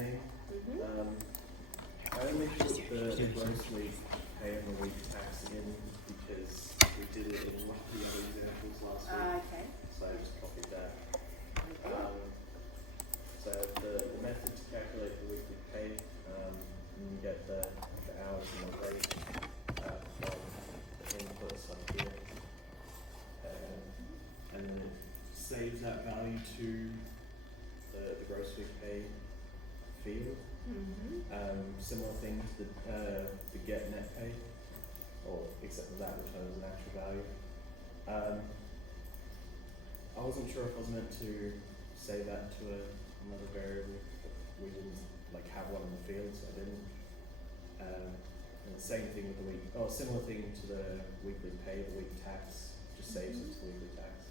name. Mm-hmm. I only put the gross week pay and the week tax in because we did it in one of the other examples last week. Okay. So I just copied that. Okay. So the method to calculate the weekly pay, you get the hours and the rate from the inputs up here. And then it saves that value to the gross week pay field. Similar thing to the get net pay, or except for that returns an actual value. I wasn't sure if I was meant to say that to another variable, but we didn't have one in the field, so I didn't. And the same thing with the week, similar thing to the weekly pay, the week tax, just saves it to the weekly tax.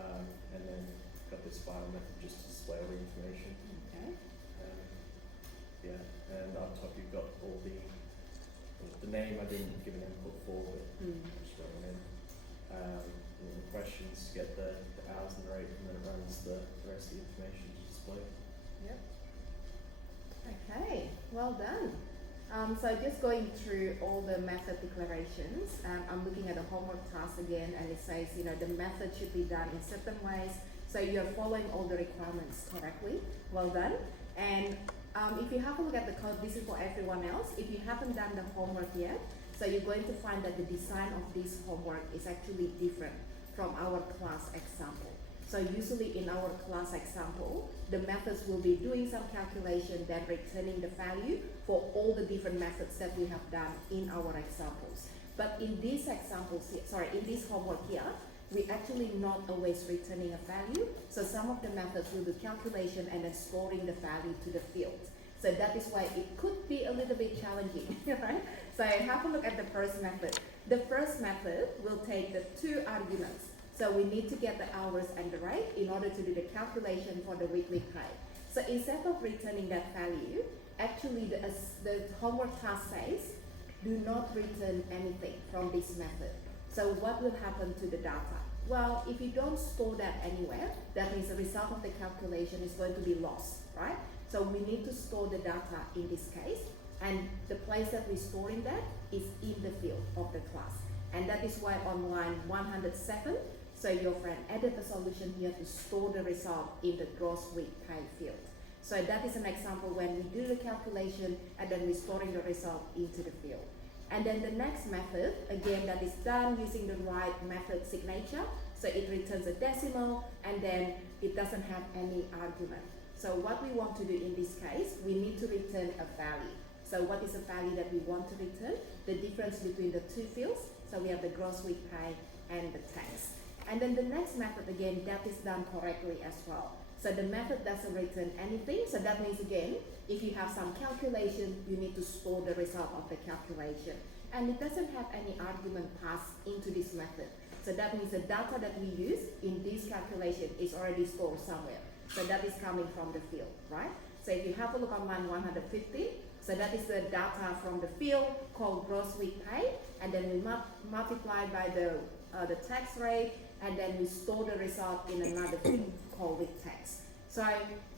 And then got this file method just to display all the information. Okay. Yeah, and up top you've got all the name I didn't give an input for, but just wrote it in. And the questions to get the hours and the rate, and then it runs the rest of the information to display. Yep. Okay, well done. So just going through all the method declarations, I'm looking at the homework task again, and it says, the method should be done in certain ways. So you're following all the requirements correctly. Well done. And if you have a look at the code, this is for everyone else. If you haven't done the homework yet, so you're going to find that the design of this homework is actually different from our class example. So usually in our class example, the methods will be doing some calculation, then returning the value for all the different methods that we have done in our examples. But in these examples, in this homework here, we actually not always returning a value. So some of the methods will do calculation and then storing the value to the field. So that is why it could be a little bit challenging, right? So have a look at the first method. The first method will take the two arguments. So we need to get the hours and the rate in order to do the calculation for the weekly pay. So instead of returning that value, actually the homework task says, do not return anything from this method. So what will happen to the data? Well, if you don't store that anywhere, that means the result of the calculation is going to be lost, right? So we need to store the data in this case, and the place that we store in that is in the field of the class. And that is why on line 107, so your friend added a solution here to store the result in the gross week pay field. So that is an example when we do the calculation and then we're storing the result into the field. And then the next method, again, that is done using the right method signature. So it returns a decimal and then it doesn't have any argument. So what we want to do in this case, we need to return a value. So what is the value that we want to return? The difference between the two fields. So we have the gross week pay and the tax. And then the next method, again, that is done correctly as well. So the method doesn't return anything. So that means, again, if you have some calculation, you need to store the result of the calculation. And it doesn't have any argument passed into this method. So that means the data that we use in this calculation is already stored somewhere. So that is coming from the field, right? So if you have a look on line 150, so that is the data from the field called gross week pay, and then we multiply by the tax rate, and then we store the result in another field called week tax. So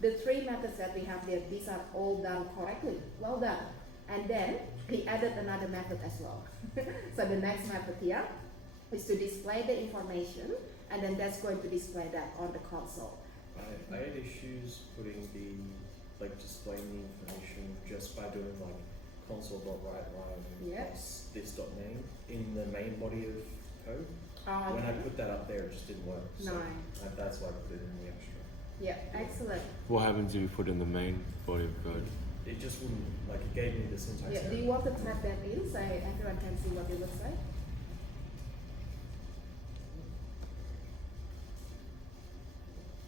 the three methods that we have there, these are all done correctly. Well done. And then we added another method as well. So the next method here is to display the information, and then that's going to display that on the console. I had issues putting displaying the information just by doing console.writeLine this.name in the main body of code. When I put that up there, it just didn't work. So that's why I put it in the extra. Yeah, excellent. What happens if you put in the main body of code? It just wouldn't, it gave me the syntax error. Do you want to type that in so everyone can see what it looks like?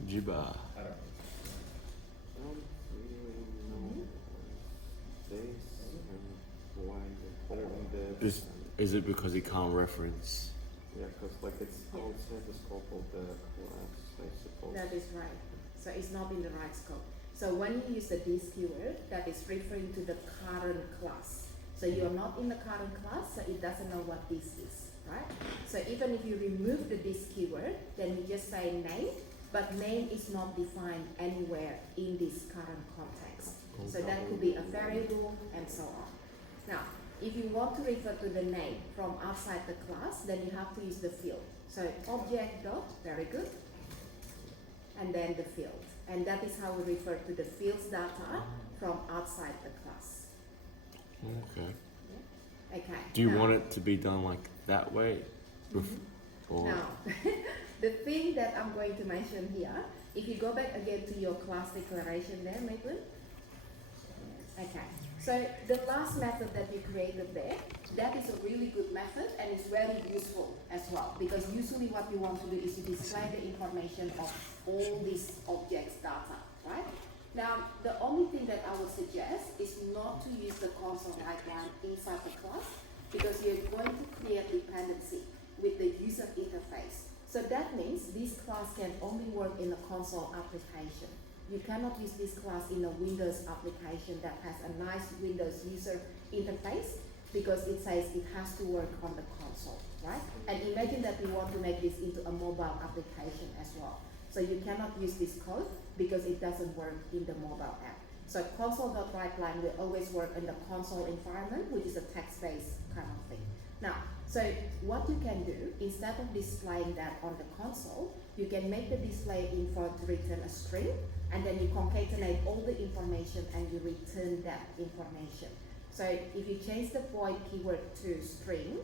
Jiba. I don't know. Is it because he can't reference? Yeah, because it's outside the scope of the class, I suppose. That is right. So it's not in the right scope. So when you use the this keyword, that is referring to the current class. So you're not in the current class, so it doesn't know what this is, right? So even if you remove the this keyword, then you just say name, but name is not defined anywhere in this current context. So that could be a variable and so on. Now, if you want to refer to the name from outside the class, then you have to use the field. So object dot, very good, and then the field. And that is how we refer to the fields data from outside the class. Okay. Yeah? Okay. Do you now, want it to be done like that way? Or Now, the thing that I'm going to mention here, if you go back again to your class declaration there, Maitland. Okay, so the last method that you created there, that is a really good method and it's very useful as well, because usually what you want to do is you display the information of all these objects data, right? Now, the only thing that I would suggest is not to use the console line inside the class, because you're going to create dependency with the user interface. So that means this class can only work in a console application. You cannot use this class in a Windows application that has a nice Windows user interface, because it says it has to work on the console, right? And imagine that we want to make this into a mobile application as well. So you cannot use this code because it doesn't work in the mobile app. So console.writeLine will always work in the console environment, which is a text-based kind of thing. Now, so what you can do, instead of displaying that on the console, you can make the display info to return a string, and then you concatenate all the information and you return that information. So if you change the void keyword to string,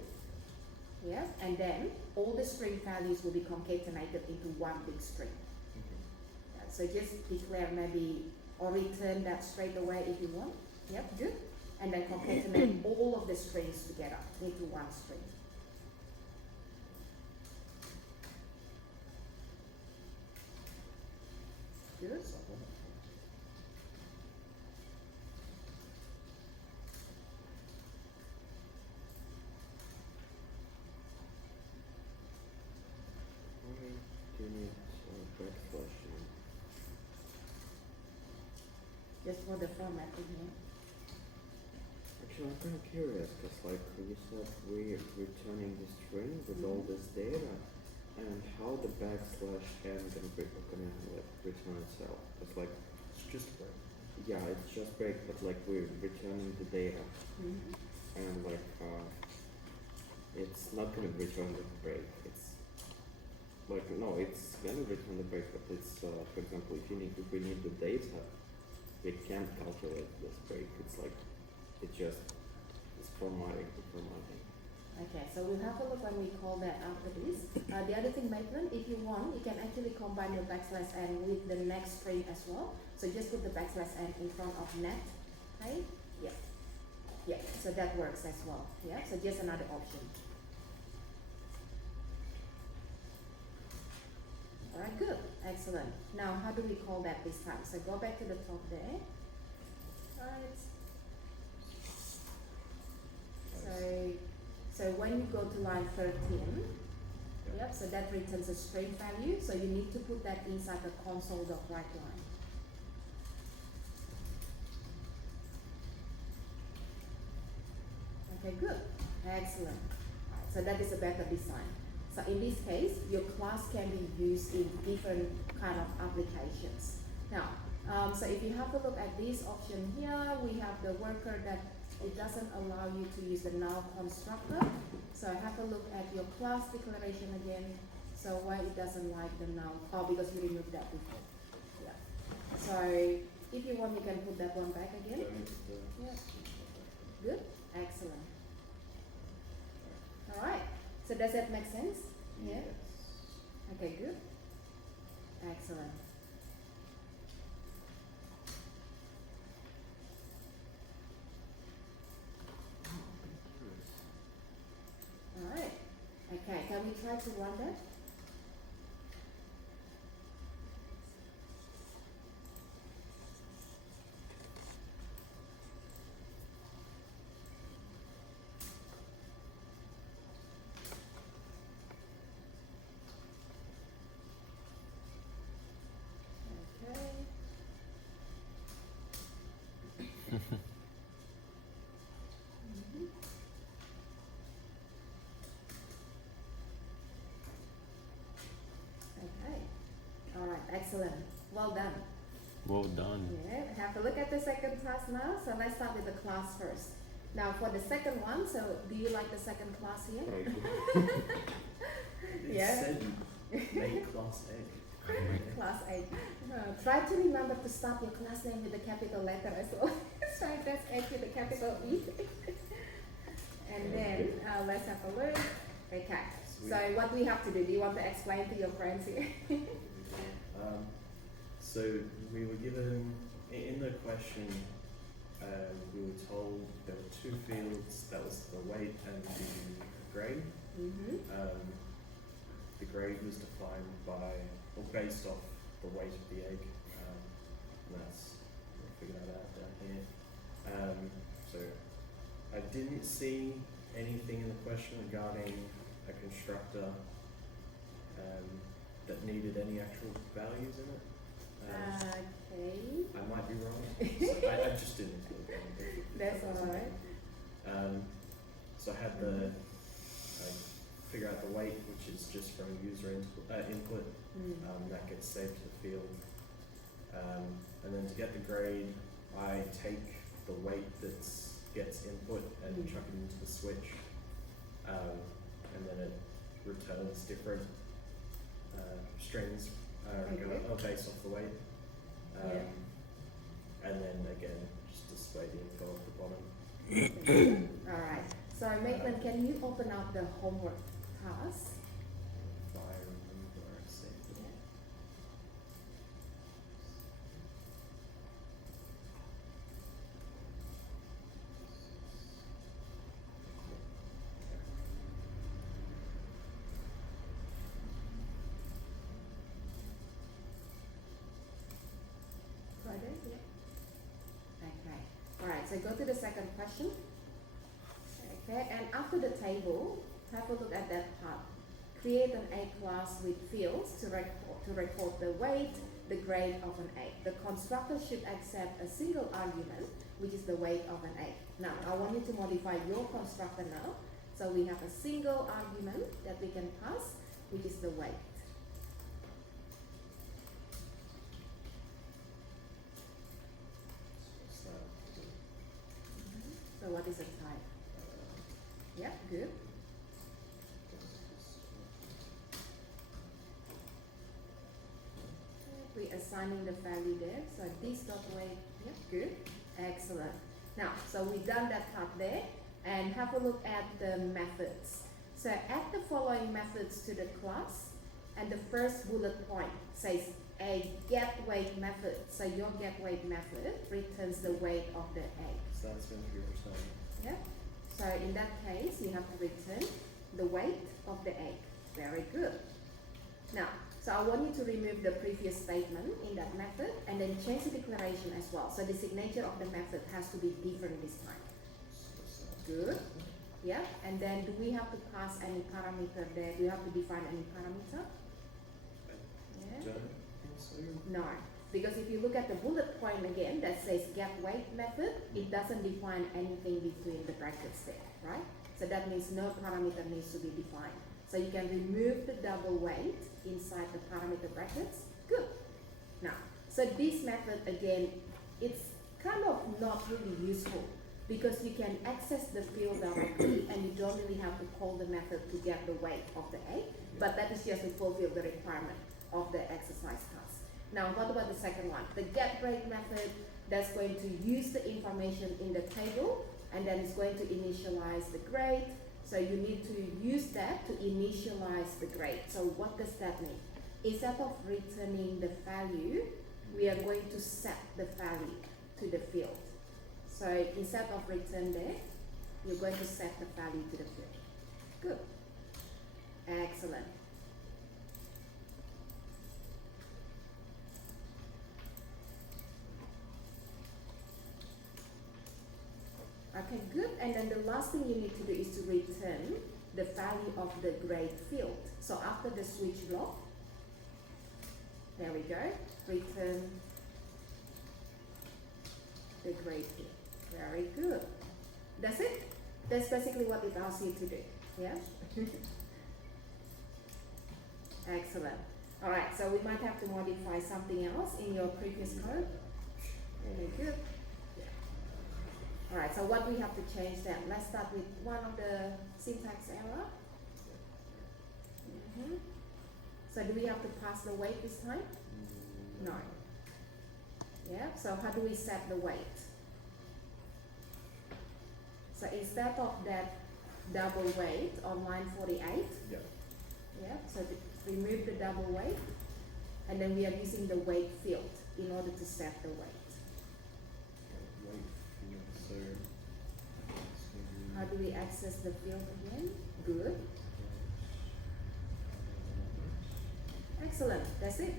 yeah, and then all the string values will be concatenated into one big string. Yeah, so just declare maybe, or return that straight away if you want. Yep, good. And then concatenate all of the strings together into one string. Good. Do you need backslash? Just for the formatting here. Actually, I'm kind of curious because, like, you said we're returning the string with all this data, and how the backslash n gonna like return itself? It's like, It's just a break. yeah, it's just break, but like we're returning the data, and like it's not gonna return the break. It's like no, it's gonna return the break, but it's for example, if we need the data, it can't calculate this break. It's like it's formatting. Okay, so we'll have a look when we call that after this. The other thing, Maitland, if you want, you can actually combine your backslash n with the next string as well. So just put the backslash n in front of net, right? Yeah. Yeah, so that works as well. Yeah, so just another option. Alright, good. Excellent. Now, how do we call that this time? So go back to the top there. Alright. So when you go to line 13, yep, so that returns a string value, so you need to put that inside the console.writeLine. Okay, good. Excellent. Right, so that is a better design. So in this case, your class can be used in different kind of applications. Now, so if you have a look at this option here, we have the worker that it doesn't allow you to use the null constructor. So have a look at your class declaration again. So why it doesn't like the null? Oh, because you removed that before. Yeah. So if you want, you can put that one back again. Yeah. Good. Excellent. All right. So does that make sense? Yeah. Okay. Good. Excellent. Alright. Okay, can we try to run that? Okay. Okay. All right. Excellent. Well done. Well done. Yeah, have a look at the second task now. So let's start with the class first. Now for the second one, so do you like the second class here? It Yeah. said make class A. Class A. Try to remember to start your class name with a capital letter as well. So that's H with a capital E. And then let's have a look. Okay. So what do we have to do? Do you want to explain to your friends here? So we were given, in the question, we were told there were two fields, that was the weight and the grade. Mm-hmm. The grade was defined by, or based off the weight of the egg. And that's, we'll figure that out down here. So I didn't see anything in the question regarding a constructor that needed any actual values in it. Okay. I might be wrong. So I just didn't feel good. That's alright. So I had the figure out the weight, which is just from user input. That gets saved to the field. And then to get the grade, I take the weight that gets input and chuck it into the switch. And then it returns different strings based off the weight. And then again, just display the info at the bottom. Alright. So Maitland, can you open up the homework task? If I remember where I saved it. Friday? Yeah. Okay. Alright, so go to the second question. Okay, and after the table, have a look at that part. Create an A class with fields to record the weight, the grade of an egg. The constructor should accept a single argument, which is the weight of an egg. Now, I want you to modify your constructor now. So we have a single argument that we can pass, which is the weight. So what is the type? Yeah, good. We're assigning the value there. So this dot weight, yeah, good. Excellent. Now, so we've done that part there, and have a look at the methods. So add the following methods to the class, and the first bullet point says a get weight method. So your get weight method returns the weight of the egg. So that's going to be returned. Yeah. So in that case, you have to return the weight of the egg. Very good. Now, so I want you to remove the previous statement in that method and then change the declaration as well. So the signature of the method has to be different this time. Good. Yeah. And then do we have to pass any parameter there? Do you have to define any parameter? Yeah. Don't think so. No. Because if you look at the bullet point again that says get weight method, it doesn't define anything between the brackets there, right? So that means no parameter needs to be defined. So you can remove the double weight inside the parameter brackets. Good. Now, so this method again, it's kind of not really useful because you can access the field directly and you don't really have to call the method to get the weight of the egg, but that is just to fulfill the requirement of the exercise task. Now, what about the second one? The get grade method, that's going to use the information in the table and then it's going to initialize the grade. So you need to use that to initialize the grade. So what does that mean? Instead of returning the value, we are going to set the value to the field. So instead of return there, you're going to set the value to the field. Good. Excellent. Okay, good. And then the last thing you need to do is to return the value of the grade field. So after the switch block, there we go, return the grade field. Very good. That's it. That's basically what it asks you to do. Yeah? Excellent. Alright, so we might have to modify something else in your previous code. Very good. Alright, so what we have to change then? Let's start with one of the syntax error. So do we have to pass the weight this time? No. Yeah, so how do we set the weight? So instead of that double weight on line 48, Yeah. yeah, so remove the double weight, and then we are using the weight field in order to set the weight. Wait, so. How do we access the field again? Good. Excellent, that's it.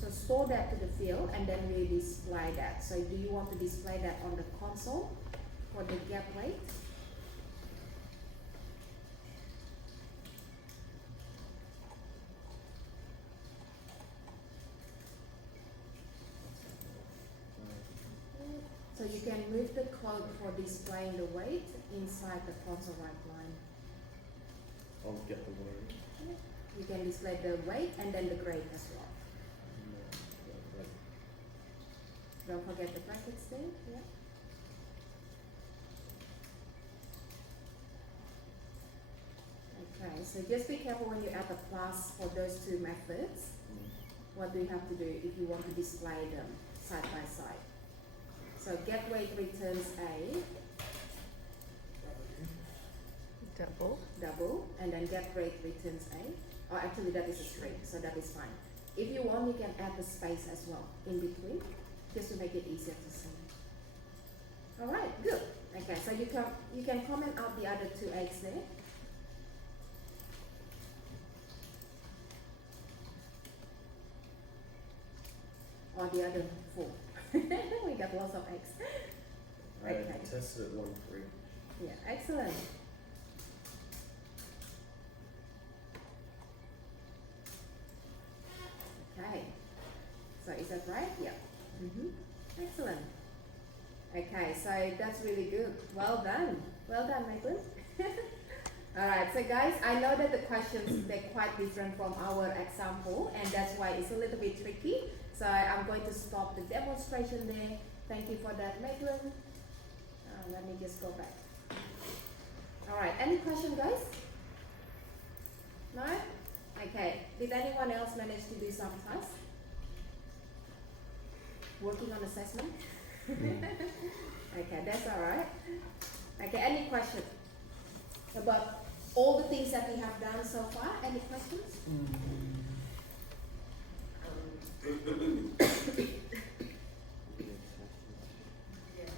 So store that to the field and then we display that. So do you want to display that on the console for the get weight? So you can move the code for displaying the weight inside the console right line. I'll get the word. You can display the weight and then the grade as well. Don't forget the brackets there. Yeah. Okay, so just be careful when you add a plus for those two methods. What do you have to do if you want to display them side by side? So get weight returns a double, and then get rate returns a. Or actually that is a string, so that is fine. If you want, you can add the space as well in between, just to make it easier to see. All right, good. Okay, so you can comment out the other two eggs there. Or the other 4. We got lots of eggs. I Okay. tested it 1 for each. Yeah, excellent. Okay. So is that right? Yeah. Excellent. Okay, so that's really good. Well done. Well done, Maitland. Alright, so guys, I know that the questions, they're quite different from our example, and that's why it's a little bit tricky. So I'm going to stop the demonstration there. Thank you for that, Maitland. Let me just go back. Alright, any question, guys? No? Okay, did anyone else manage to do some tasks? Working on assessment? Okay, that's alright. Okay, any questions about all the things that we have done so far? Any questions? Yes.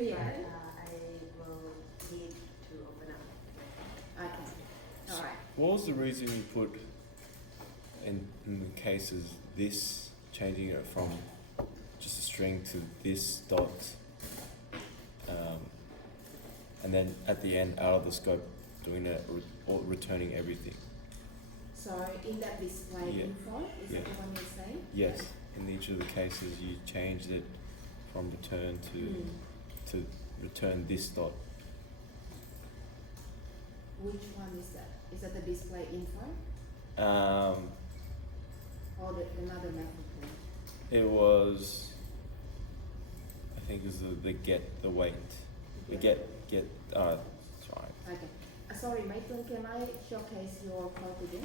Yeah. I will need to open up. Okay, alright. What was the reason you put in the cases this, changing it from just a string to this dot, and then at the end out of the scope doing that or returning everything? So in that display Yeah. info, is that the one you're saying? Yes, in each of the cases you changed it from return to return this dot. Which one is that? Is that the display info or another method? It was, I think it was the get the weight. The get sorry. Okay. Sorry, Maitland, can I showcase your code again?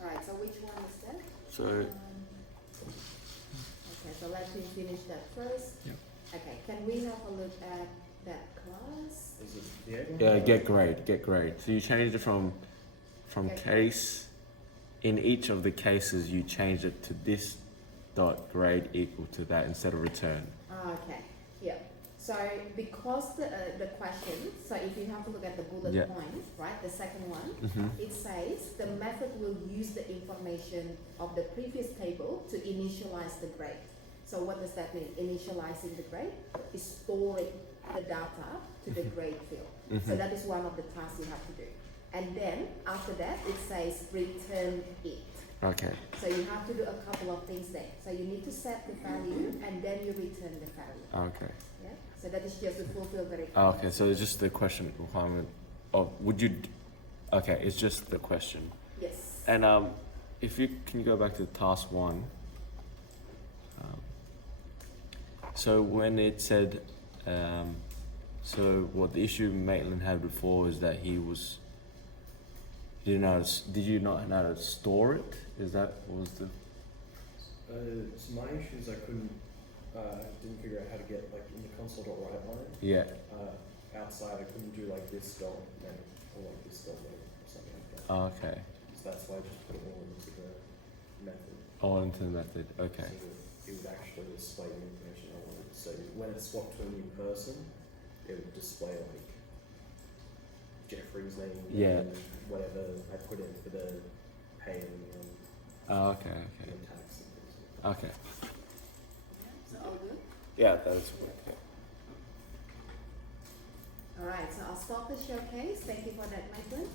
Alright, so which one is that? So Okay, so let me finish that first. Yep. Okay, can we have a look at that class? Is it the egg one? yeah, get grade. So you changed it from Get case. In each of the cases, you changed it to this dot grade equal to that instead of return. Okay, yeah. So because the question, so if you have to look at the bullet Yeah. point, right, the second one, Mm-hmm. it says the method will use the information of the previous table to initialize the grade. So what does that mean? Initializing the grade is storing the data to the grade field. So that is one of the tasks you have to do. And then after that, it says return it. Okay. So you have to do a couple of things there. So you need to set the value and then you return the value. Okay. Yeah. So that is just to fulfill the Oh, requirement. okay. So it's just the question requirement of would you Okay, it's just the question. Yes. And if you can you go back to task 1. So when it said, so what the issue Maitland had before is that he did you not know how to store it? Is that was the? So my issue is I didn't figure out how to get like in the console.write line. Yeah. Outside I couldn't do like this dot name or like this dot name or something like that. Oh, okay. So that's why I just put it all into the method. All into the method. Okay. So that it would actually display the information I wanted. So when it's swapped to a new person, it would display like Jeffrey's name Yeah. and whatever I put in for the pay and Oh, okay. Okay. the tax and things like that. Okay. So all good? Yeah, that's okay. Alright, so I'll stop the showcase. Thank you for that, Maitland.